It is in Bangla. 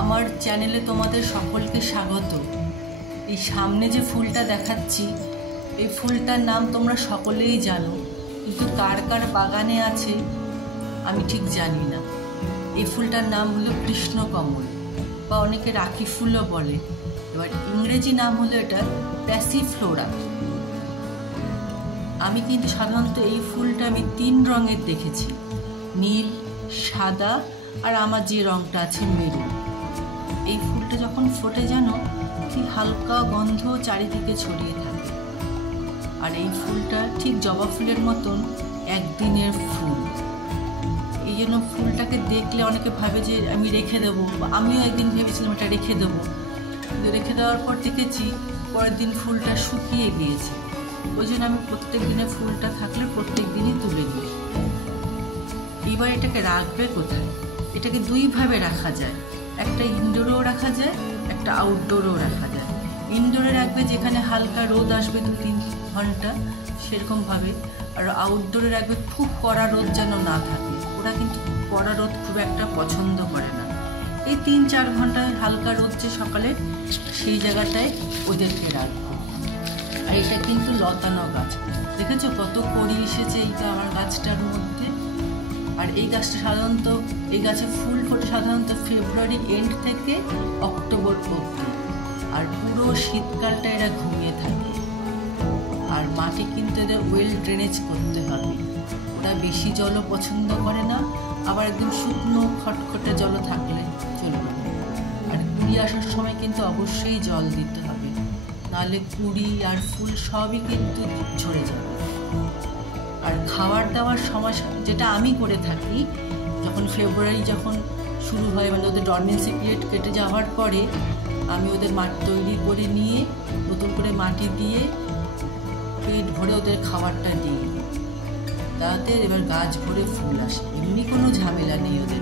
আমার চ্যানেলে তোমাদের সকলকে স্বাগত। এই সামনে যে ফুলটা দেখাচ্ছি, এই ফুলটার নাম তোমরা সকলেই জানো, কিন্তু কার কার বাগানে আছে আমি ঠিক জানি না। এই ফুলটার নাম হলো কৃষ্ণকমল, বা অনেকে রাখি ফুলও বলে। এবার ইংরেজি নাম হলো এটা প্যাসিফ্লোরা। আমি কিন্তু সাধারণত এই ফুলটা আমি 3 রঙের দেখেছি, নীল, সাদা আর আমার যে রঙটা আছে মেরুন। এই ফুলটা যখন ফোটে যেন কি হালকা গন্ধ চারিদিকে ছড়িয়ে থাকে। আর এই ফুলটা ঠিক জবা ফুলের মতন একদিনের ফুল। এই জন্য ফুলটাকে দেখলে অনেকে ভাবে যে আমি রেখে দেবো, আমিও একদিন ভেবেছিলাম এটা রেখে দেবো, কিন্তু রেখে দেওয়ার পর দেখেছি পরের দিন ফুলটা শুকিয়ে গিয়েছে। ওই জন্য আমি প্রত্যেক দিনে ফুলটা থাকলে প্রত্যেক দিনই তুলে নিই। এবার এটাকে রাখবে কোথায়? এটাকে 2 ভাবে রাখা যায়, একটা ইনডোরেও রাখা যায়, একটা আউটডোরেও রাখা যায়। ইনডোরে রাখবে যেখানে হালকা রোদ আসবে 2-3 ঘন্টা, সেরকমভাবে। আর আউটডোরে রাখবে খুব কড়া রোদ যেন না থাকে, ওরা কিন্তু কড়া রোদ খুব একটা পছন্দ করে না। এই 3-4 ঘন্টা হালকা রোদ যে সকালে, সেই জায়গাটায় ওদেরকে রাখবো। আর এটা কিন্তু লতানো গাছ, দেখেছো কত কড়ি এসেছে এইটা আমার গাছটার মধ্যে। আর এই গাছটা সাধারণত, এই গাছে ফুল ফোটে সাধারণত ফেব্রুয়ারি এন্ড থেকে অক্টোবর অবধি, আর পুরো শীতকালটা এরা ঘুমিয়ে থাকে। আর মাটি কিন্তু এদের ওয়েল ড্রেনেজ করতে হবে, ওরা বেশি জলও পছন্দ করে না, আবার একদম শুকনো খটখটে জলও থাকলে চলবে না। আর কুড়ি আসার সময় কিন্তু অবশ্যই জল দিতে হবে, নাহলে কুড়ি আর ফুল সবই কিন্তু ঝরে যাবে। আর খাবার দাবার সময় যেটা আমি করে থাকি, যখন ফেব্রুয়ারি যখন শুরু হয়, মানে ওদের ডরমেন্সি পিরিয়ড কেটে যাওয়ার পরে আমি ওদের মাটি তৈরি করে নিয়ে নতুন করে মাটি দিয়ে পেট ভরে ওদের খাবারটা দিই, তাতে এবার গাছ ভরে ফুল আসে। এমনি কোনো ঝামেলা নেই ওদের।